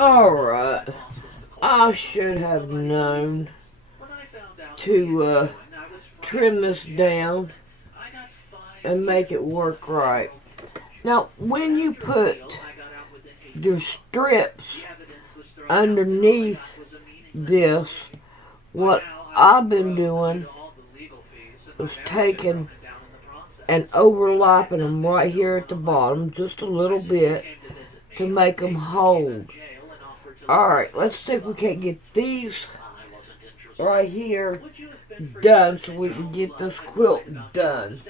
Alright. I should have known to trim this down and make it work right. Now, when you put the strips underneath this, what I've been doing is taking and overlapping them right here at the bottom just a little bit to make them hold. Alright, let's see if we can't get these right here done so we can get this quilt done.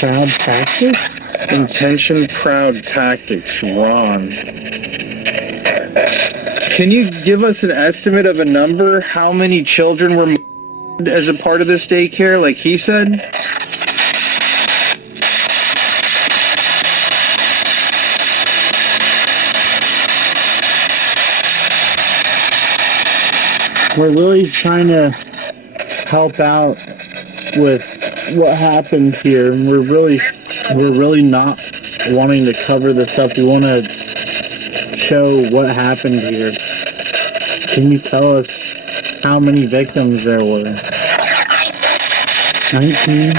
Proud tactics? Intention proud tactics, Ron. Can you give us an estimate of a number? How many children were as a part of this daycare, like he said? We're really trying to help out with what happened here, and we're really not wanting to cover this up. We want to show what happened here. Can you tell us how many victims there were? 19?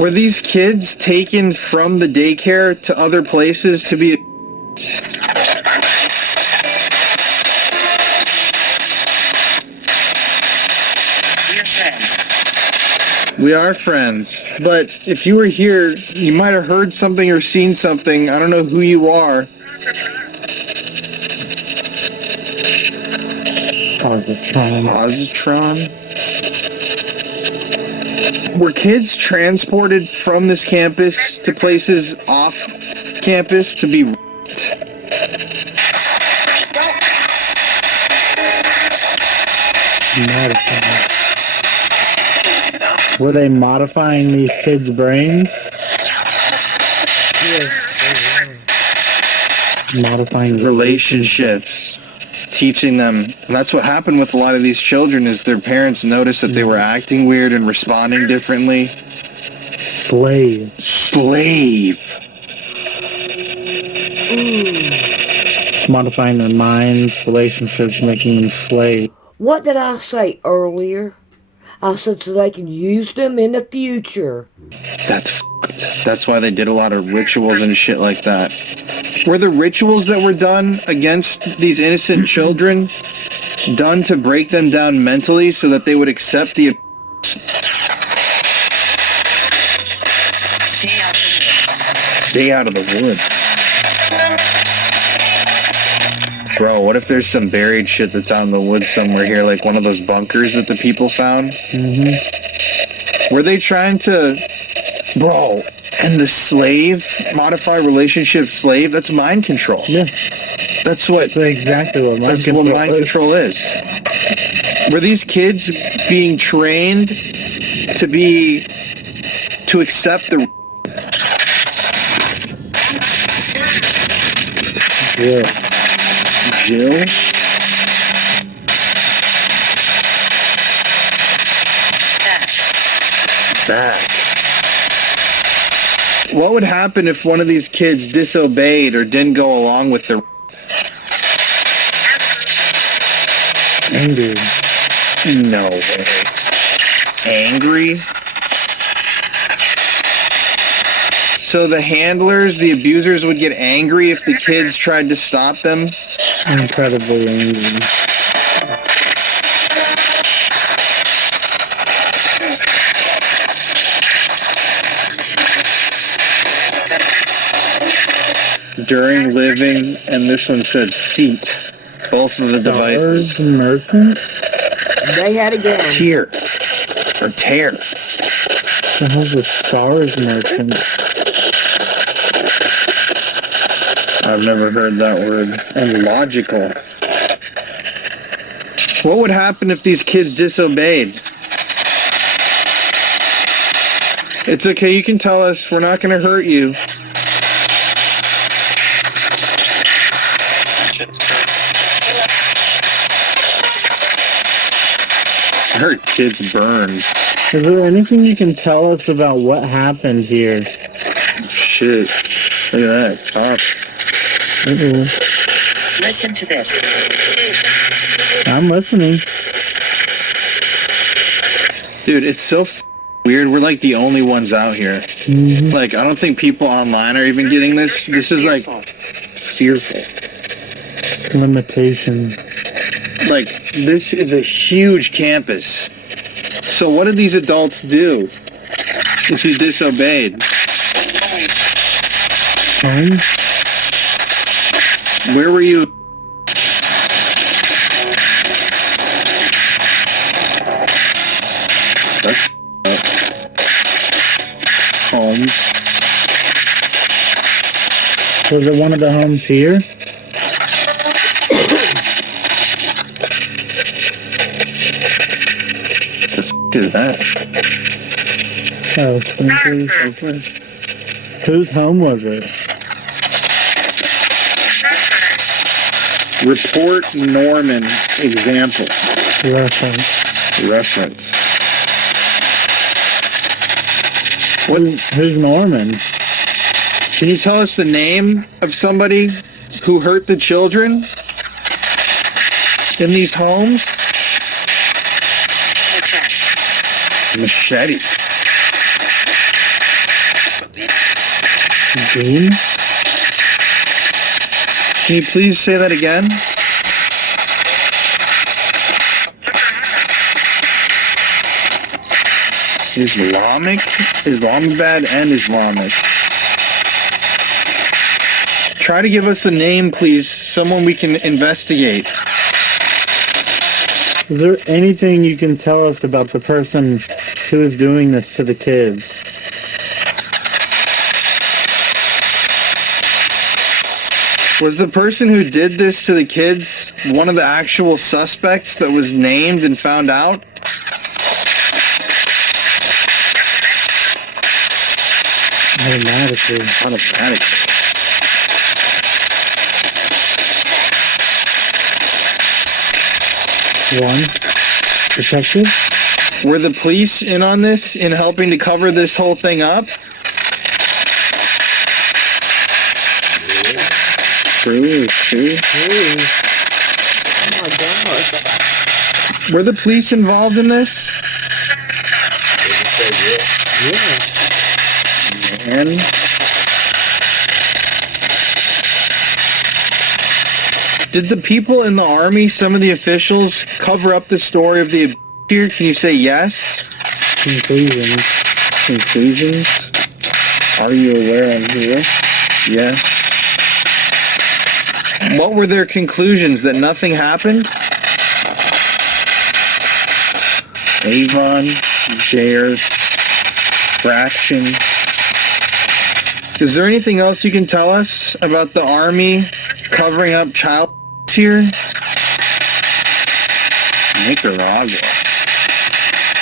Were these kids taken from the daycare to other places to be... We are friends, but if you were here, you might have heard something or seen something. I don't know who you are. Positron. Were kids transported from this campus to places off campus to be Modified. Were they modifying these kids' brains? Modifying relationships, teaching them. And that's what happened with a lot of these children, is their parents noticed that they were acting weird and responding differently. Slave. Modifying their minds, relationships, making them slave. What did I say earlier? I said so they can use them in the future. That's fucked. That's why they did a lot of rituals and shit like that. Were the rituals that were done against these innocent children done to break them down mentally so that they would accept the... Stay out of the woods. Bro, what if there's some buried shit that's out in the woods somewhere here, like one of those bunkers that the people found? Mm-hmm. Were they trying to... Bro, and the slave, modify relationship slave, that's mind control. Yeah. That's exactly what mind control is. Were these kids being trained to accept the... Yeah. Jill? Back. What would happen if one of these kids disobeyed or didn't go along with the... Angry. No way. Angry? So the handlers, the abusers, would get angry if the kids tried to stop them? Incredibly angry. During living, and this one said seat. Both of the devices. Stars Merchant? They had a gun. Tear. Or tear. The hell's a Stars Merchant? I've never heard that word. And logical. What would happen if these kids disobeyed? It's okay, you can tell us. We're not going to hurt you. I heard kids burn. Is there anything you can tell us about what happened here? Shit. Look at that. Tough. Listen to this. I'm listening. Dude, it's so weird. We're like the only ones out here. Mm-hmm. Like, I don't think people online are even getting this. This is like fearful. Limitations. Like, this is a huge campus. So what did these adults do if you disobeyed? Home? Where were you? That's up. Homes. Was it one of the homes here? The is that? Oh, sprinklers. Whose home was it? Report Norman example. Reference. Who's Norman? Can you tell us the name of somebody who hurt the children in these homes? Machete. Dean? Can you please say that again? Islamabad and Islamic. Try to give us a name, please. Someone we can investigate. Is there anything you can tell us about the person who is doing this to the kids? Was the person who did this to the kids one of the actual suspects that was named and found out? Automatically. One. Detective? Were the police in on this, in helping to cover this whole thing up? True. Oh my gosh. Were the police involved in this? Yeah. Man. Did the people in the army, some of the officials, cover up the story of the here? Can you say yes? Conclusions. Conclusions? Are you aware I'm here? Yes. What were their conclusions? That nothing happened? Avon, Jair, Fraction. Is there anything else you can tell us about the army covering up child here? Nicaragua.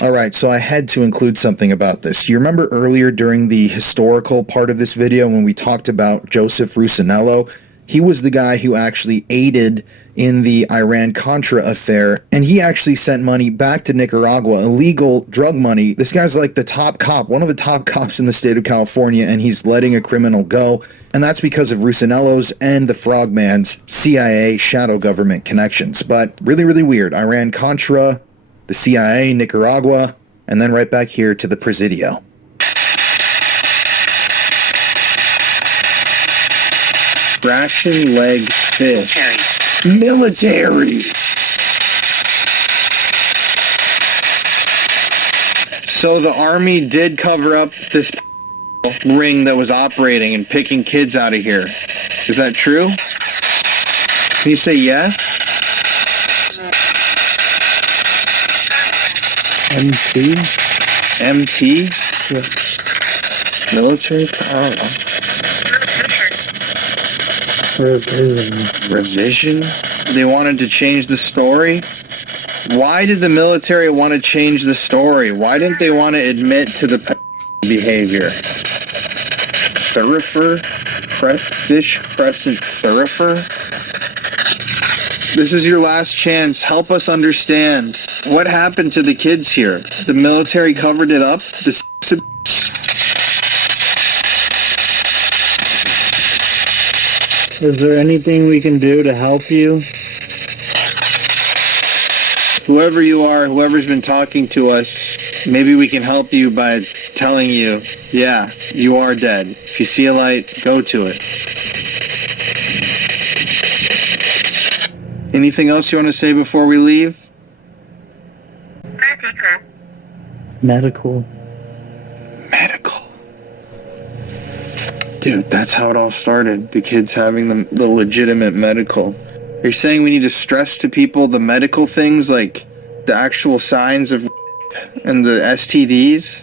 All right, so I had to include something about this. Do you remember earlier during the historical part of this video when we talked about Joseph Rusinello? He was the guy who actually aided in the Iran-Contra affair, and he actually sent money back to Nicaragua, illegal drug money. This guy's like the top cop, one of the top cops in the state of California, and he's letting a criminal go. And that's because of Rusinello's and the Frogman's CIA shadow government connections. But really, really weird. Iran-Contra, the CIA, Nicaragua, and then right back here to the Presidio. Fraction leg fish. Military. So the army did cover up this ring that was operating and picking kids out of here. Is that true? Can you say yes? MT? Military? I don't know. Revision? They wanted to change the story? Why did the military want to change the story? Why didn't they want to admit to the behavior? Thurifer? Fish Crescent Thurifer? This is your last chance. Help us understand. What happened to the kids here? The military covered it up? Is there anything we can do to help you? Whoever you are, whoever's been talking to us, maybe we can help you by telling you, yeah, you are dead. If you see a light, go to it. Anything else you want to say before we leave? Medical. Medical. Dude, that's how it all started. The kids having the legitimate medical. You're saying we need to stress to people the medical things, like the actual signs of and the STDs?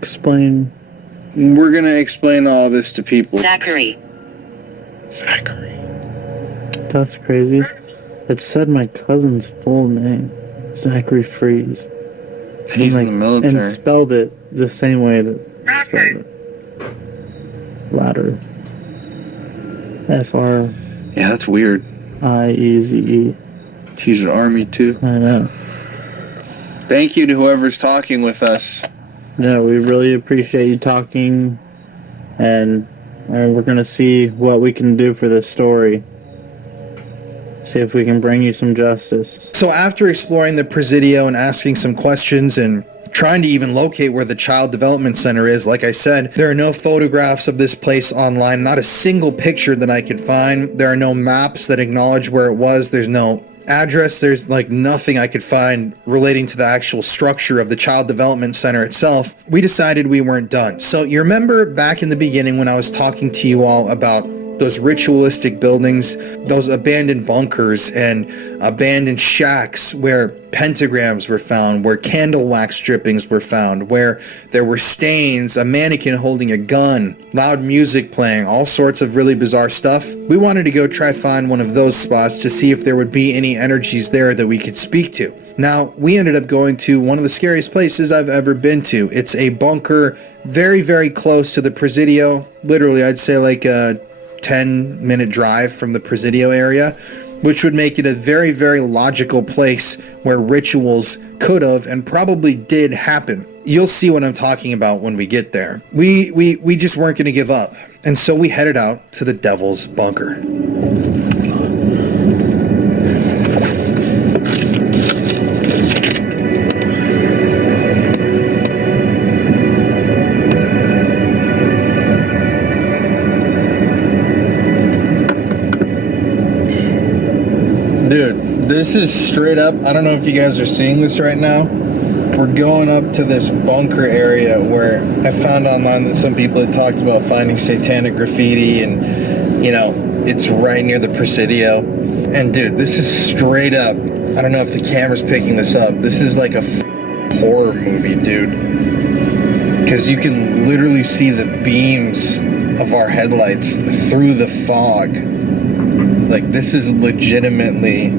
Explain. We're gonna explain all this to people. Zachary. That's crazy. It said my cousin's full name, Zachary Freeze. And he's in the military. And spelled it the same way that I spelled it. Ladder. F-R... Yeah, that's weird. I-E-Z-E. He's an army too. I know. Thank you to whoever's talking with us. No, we really appreciate you talking, and we're gonna see what we can do for this story. See if we can bring you some justice. So after exploring the Presidio and asking some questions and trying to even locate where the Child Development Center is, like I said, there are no photographs of this place online, not a single picture that I could find. There are no maps that acknowledge where it was. There's no address. There's like nothing I could find relating to the actual structure of the Child Development Center itself. We decided we weren't done. So you remember back in the beginning when I was talking to you all about those ritualistic buildings, those abandoned bunkers and abandoned shacks where pentagrams were found, where candle wax drippings were found, where there were stains, a mannequin holding a gun, loud music playing, all sorts of really bizarre stuff. We wanted to go try find one of those spots to see if there would be any energies there that we could speak to. Now, we ended up going to one of the scariest places I've ever been to. It's a bunker very, very close to the Presidio. Literally, I'd say like a 10-minute drive from the Presidio area, which would make it a very, very logical place where rituals could have and probably did happen. You'll see what I'm talking about when we get there. We just weren't going to give up, and so we headed out to the Devil's Bunker. Dude, this is straight up, I don't know if you guys are seeing this right now. We're going up to this bunker area where I found online that some people had talked about finding satanic graffiti, and, you know, it's right near the Presidio. And dude, this is straight up, I don't know if the camera's picking this up, this is like a horror movie, dude. Because you can literally see the beams of our headlights through the fog. Like, this is legitimately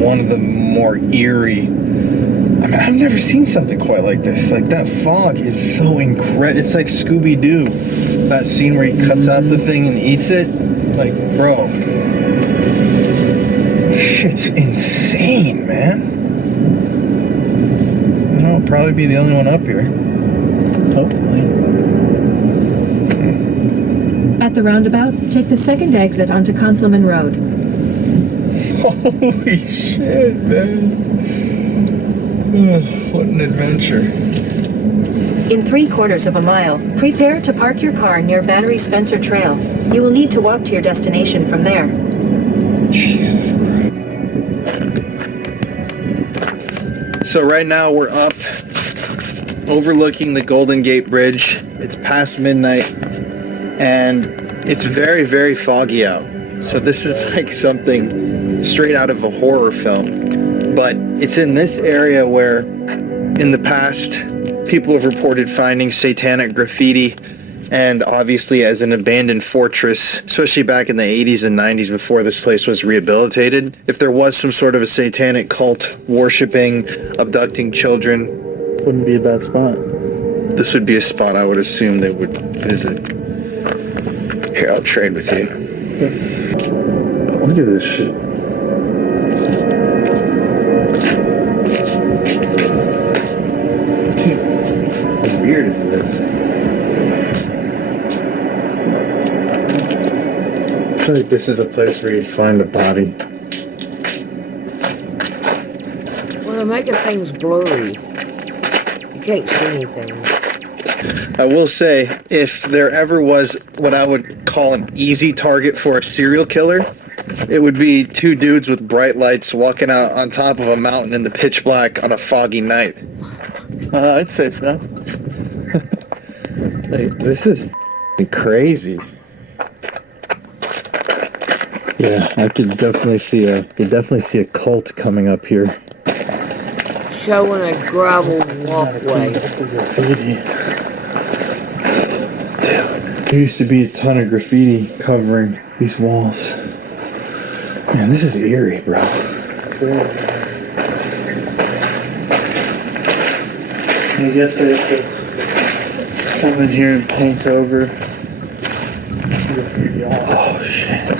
one of the more eerie. I mean, I've never seen something quite like this. Like, that fog is so incredible. It's like Scooby-Doo. That scene where he cuts out the thing and eats it. Like, bro. Shit's insane, man. I'll probably be the only one up here. Hopefully. At the roundabout, take the second exit onto Conselman Road. Holy shit, man. Ugh, what an adventure. In 3/4 of a mile, prepare to park your car near Battery Spencer Trail. You will need to walk to your destination from there. Jesus Christ. So right now we're up overlooking the Golden Gate Bridge. It's past midnight and it's very, very foggy out. So this is like something straight out of a horror film. But it's in this area where in the past people have reported finding satanic graffiti And obviously, as an abandoned fortress, especially back in the 80s and 90s before this place was rehabilitated, if there was some sort of a satanic cult worshipping, abducting children, Wouldn't be a bad spot. this would be a spot I would assume they would visit. Here, I'll trade with you. Look at this shit. Dude, how weird is this? I feel like this is a place where you'd find a body. Well, they're making things blurry. You can't see anything. I will say, if there ever was what I would call an easy target for a serial killer, it would be two dudes with bright lights walking out on top of a mountain in the pitch black on a foggy night. I'd say so. Like, this is crazy. Yeah, I could definitely see a cult coming up here. Showing a gravel walkway. There used to be a ton of graffiti covering these walls. Man, this is eerie, bro. I guess they have to come in here and paint over. Oh, shit.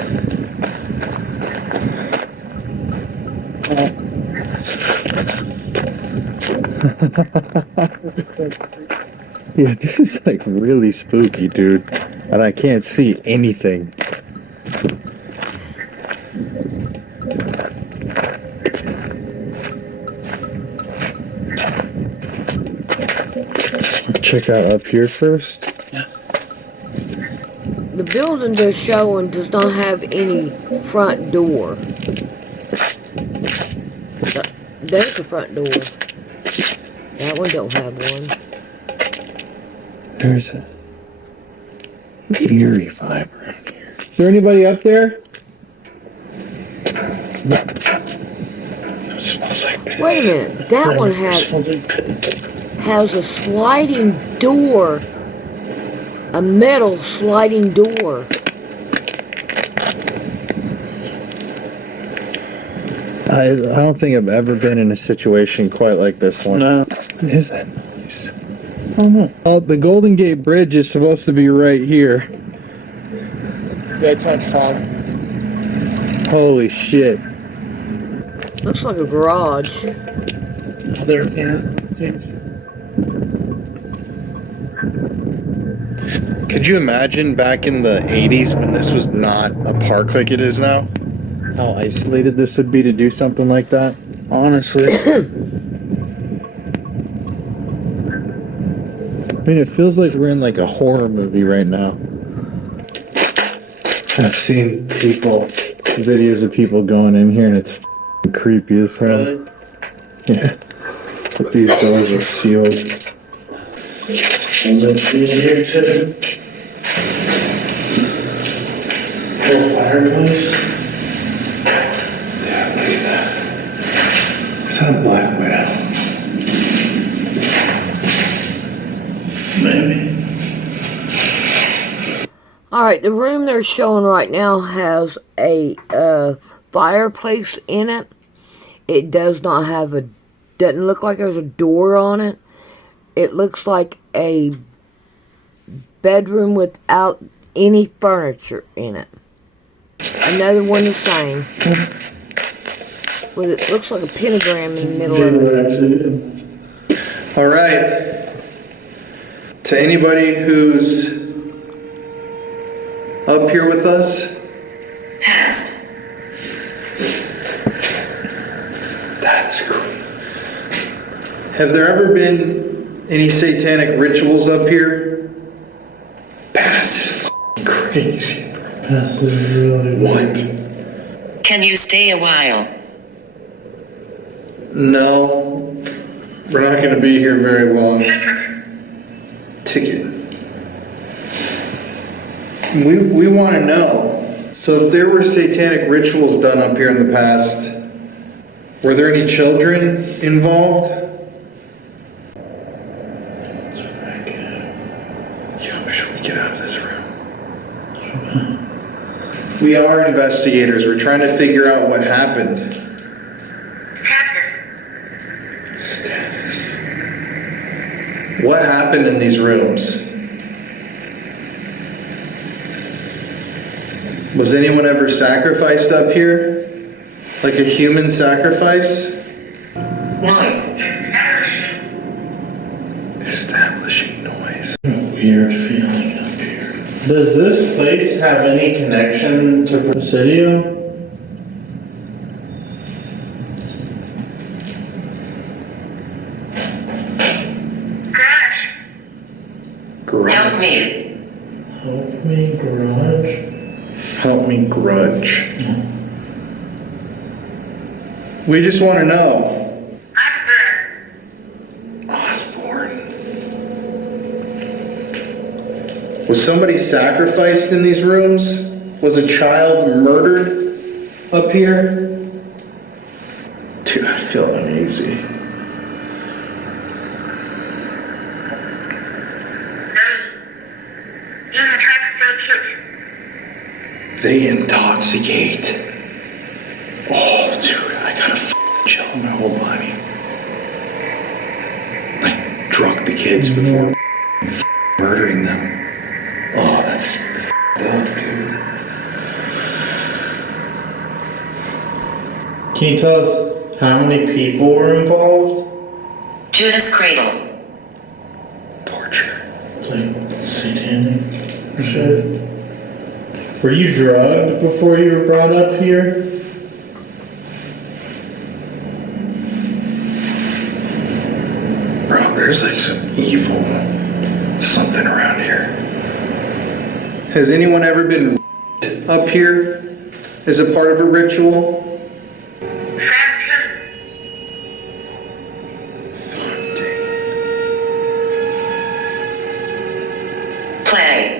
Yeah, this is like really spooky, dude. And I can't see anything. Check out up here first. The building they're showing does not have any front door. There's the front door. That one don't have one. There's a eerie vibe around here. Is there anybody up there? It smells like piss. Wait a minute. That one has a sliding door. A metal sliding door. I don't think I've ever been in a situation quite like this one. No. What is that noise? I don't know. Oh, the Golden Gate Bridge is supposed to be right here. Yeah, it's on fog. Holy shit. Looks like a garage. There, yeah. Could you imagine back in the 80s when this was not a park like it is now? How isolated this would be to do something like that? Honestly. I mean, it feels like we're in like a horror movie right now. I've seen videos of people going in here and it's creepy as hell. Really? Yeah. But these doors are sealed. And let's be in here too. Little fireplace. Yeah, look at that. Is that a black widow? Maybe. Alright, the room they're showing right now has a fireplace in it. It does not have doesn't look like there's a door on it. It looks like a bedroom without any furniture in it. Another one the same. With it looks like a pentagram in the middle of it. All right. To anybody who's up here with us, Pass. that's cool. Have there ever been any satanic rituals up here? Past is f***ing crazy. This is really What? Can you stay a while? No. We're not going to be here very long. Ticket. We want to know. So if there were satanic rituals done up here in the past, were there any children involved? Yo, should we get out of this room. We are investigators. We're trying to figure out what happened. Status. What happened in these rooms? Was anyone ever sacrificed up here? Like a human sacrifice? Noise. Establishing noise. Weird feeling up here. Does this place have any connection to Presidio? Grudge. Help me. Help me, garage. Help me, grudge. We just want to know. Osborne. Was somebody sacrificed in these rooms? Was a child murdered up here? Dude, I feel uneasy. They intoxicate. Oh, dude, I gotta chill in my whole body. Like, drug the kids before murdering them. Oh, that's up, dude. Can you tell us how many people were involved? Judas Cradle. Torture. Like satanic or shit? Were you drugged before you were brought up here? Bro, there's like some evil something around here. Has anyone ever been up here as a part of a ritual? Play.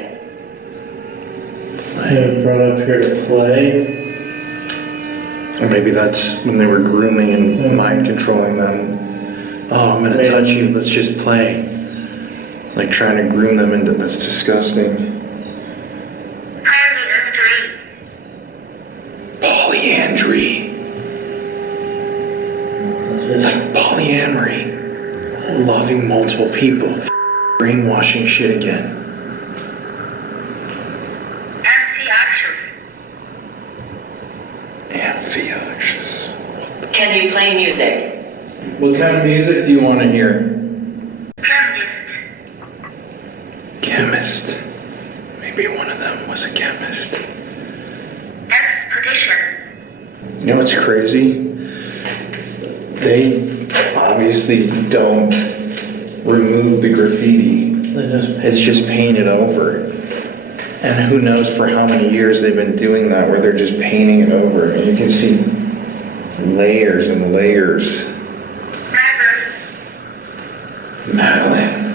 They were brought up here to play. Or maybe that's when they were grooming and mind controlling them. Oh, I'm gonna touch you, let's just play. Like trying to groom them into that's disgusting. Polyandry. Like polyamory. Loving multiple people. Brainwashing shit again. Amphiaxis. Can you play music? What kind of music do you want to hear? Chemist. Maybe one of them was a chemist. You know what's crazy? They obviously don't remove the graffiti. It's just painted over. And who knows for how many years they've been doing that where they're just painting it over. And you can see layers and layers. Madeline.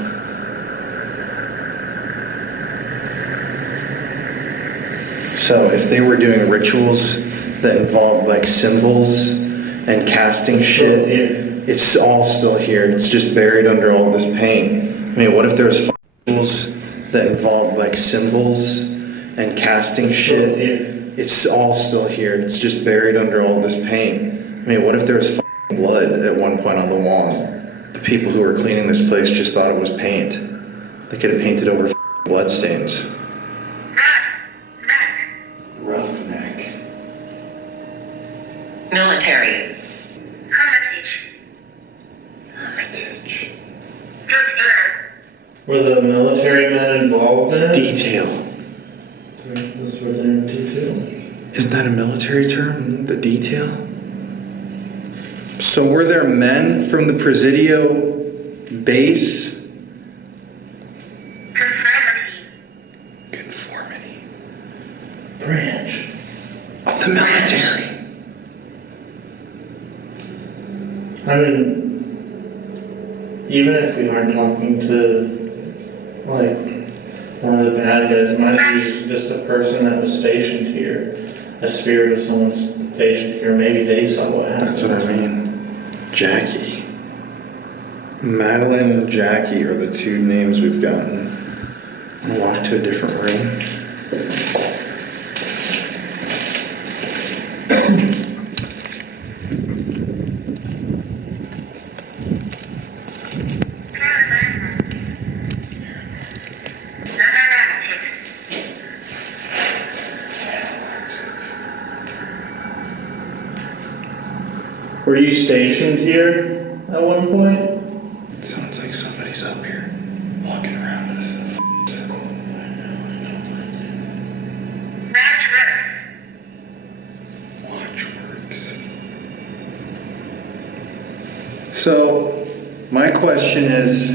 So if they were doing rituals that involved like symbols and casting shit, it's all still here. It's just buried under all this paint. I mean, what if there was rituals that involved like symbols and casting shit? It's all still here. It's just buried under all this paint. I mean, what if there was blood at one point on the wall? The people who were cleaning this place just thought it was paint. They could have painted over blood stains. Roughneck. Military. Hermitage. Were the military men involved in it? Detail. Those were their detail. Isn't that a military term? The detail? So were there men from the Presidio base? Conformity. Branch of the military. I mean, even if we aren't talking to, like, one of the bad guys, it might be just a person that was stationed here. A spirit of someone stationed here. Maybe they saw what happened. That's what I mean. Jackie. Madeline and Jackie are the two names we've gotten. I'm gonna walk to a different room. Were you stationed here at one point? It sounds like somebody's up here, walking around us in a circle. Watchworks. So, my question is,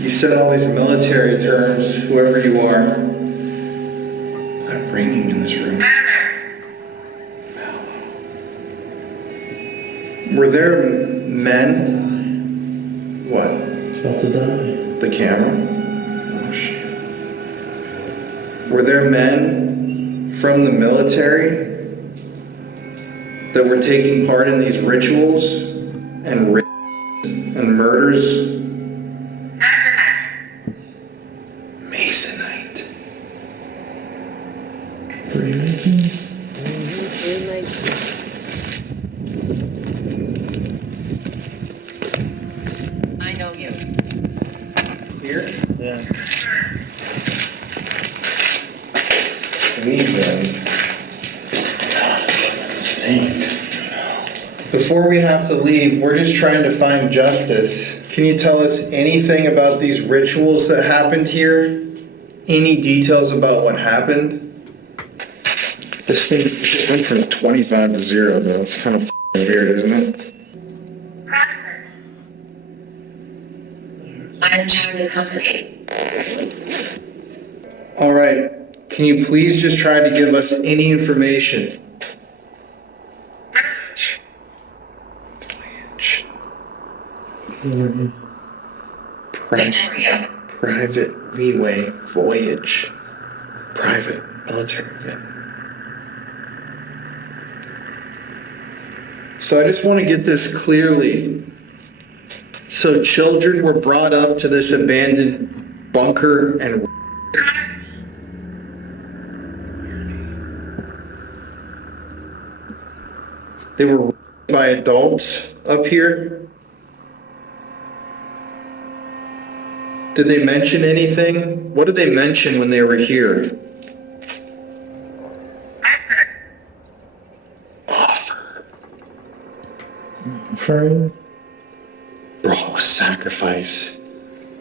you said all these military terms, whoever you are. I'm bringing you in this room. Were there men? What? About to die. The camera? Oh shit. Were there men from the military that were taking part in these rituals and rapes and murders? Masonite. Freemasons? I know you. Here? Yeah. Leave them. Stinks. Before we have to leave, we're just trying to find justice. Can you tell us anything about these rituals that happened here? Any details about what happened? This thing went from 25 to 0, though. It's kind of weird, isn't it? I am Charlie Company. All right. Can you please just try to give us any information? Victoria. Private Leeway Voyage. Private military, yeah. So I just want to get this clearly. So children were brought up to this abandoned bunker and they were by adults up here. Did they mention anything? What did they mention when they were here? Offer. Offering? Bro, sacrifice.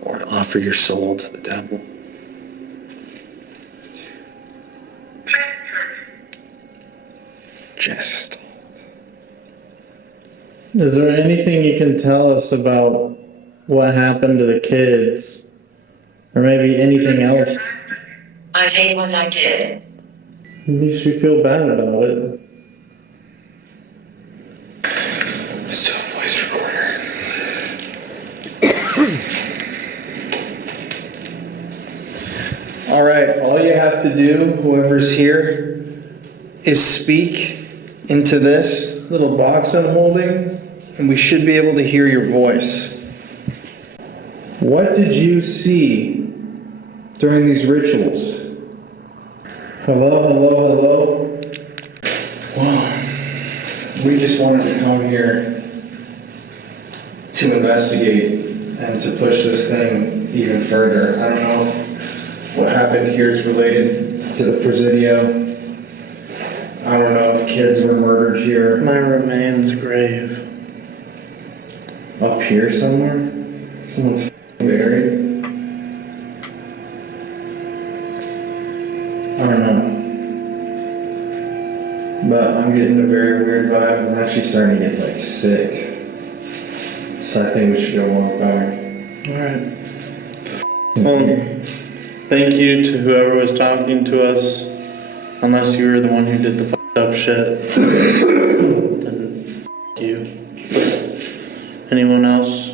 Or offer your soul to the devil. Just. Is there anything you can tell us about what happened to the kids? Or maybe anything else? I hate what I did. At least you feel bad about it. Let's do a voice recorder. All right, all you have to do, whoever's here, is speak into this little box I'm holding, and we should be able to hear your voice. What did you see during these rituals? Hello, hello, hello? Well, we just wanted to come here to investigate and to push this thing even further. I don't know if what happened here is related to the Presidio. I don't know if kids were murdered here. Myra Mann's grave. Up here somewhere? Someone's buried? I don't know. But I'm getting a very weird vibe. I'm actually starting to get like sick. So I think we should go walk back. Alright. Well, thank you to whoever was talking to us. Unless you were the one who did the f***ed up shit. Then f*** you. Anyone else?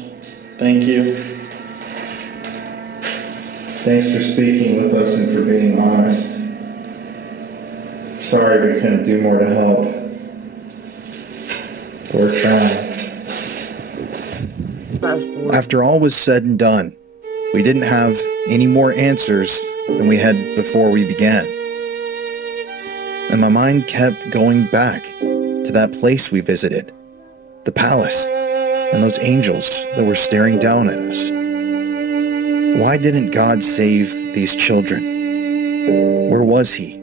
Thank you. Thanks for speaking with us and for being honest. Sorry we couldn't do more to help. We're trying. After all was said and done, we didn't have any more answers than we had before we began. And my mind kept going back to that place we visited, the palace, and those angels that were staring down at us. Why didn't God save these children? Where was he?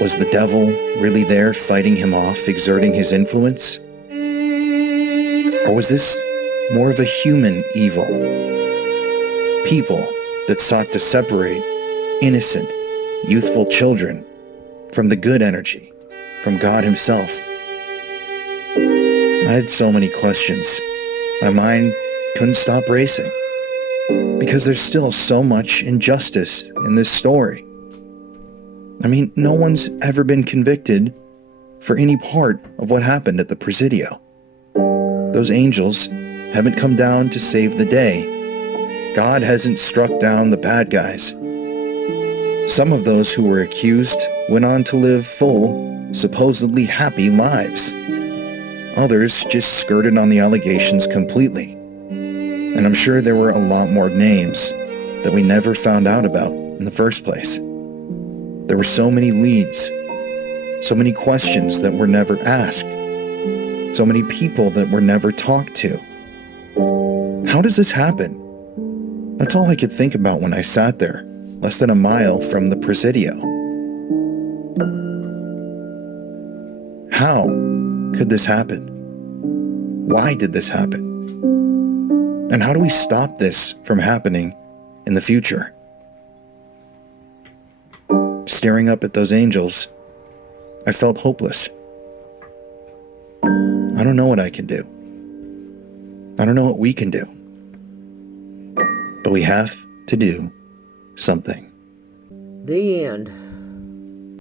Was the devil really there fighting him off, exerting his influence? Or was this more of a human evil? People that sought to separate innocent, youthful children from the good energy, from God himself. I had so many questions. My mind couldn't stop racing because there's still so much injustice in this story. I mean, no one's ever been convicted for any part of what happened at the Presidio. Those angels haven't come down to save the day. God hasn't struck down the bad guys. Some of those who were accused went on to live full, supposedly happy lives. Others just skirted on the allegations completely. And I'm sure there were a lot more names that we never found out about in the first place. There were so many leads, so many questions that were never asked, so many people that were never talked to. How does this happen? That's all I could think about when I sat there, less than a mile from the Presidio. How could this happen? Why did this happen? And how do we stop this from happening in the future? Staring up at those angels, I felt hopeless. I don't know what I can do. I don't know what we can do. But we have to do something. The end.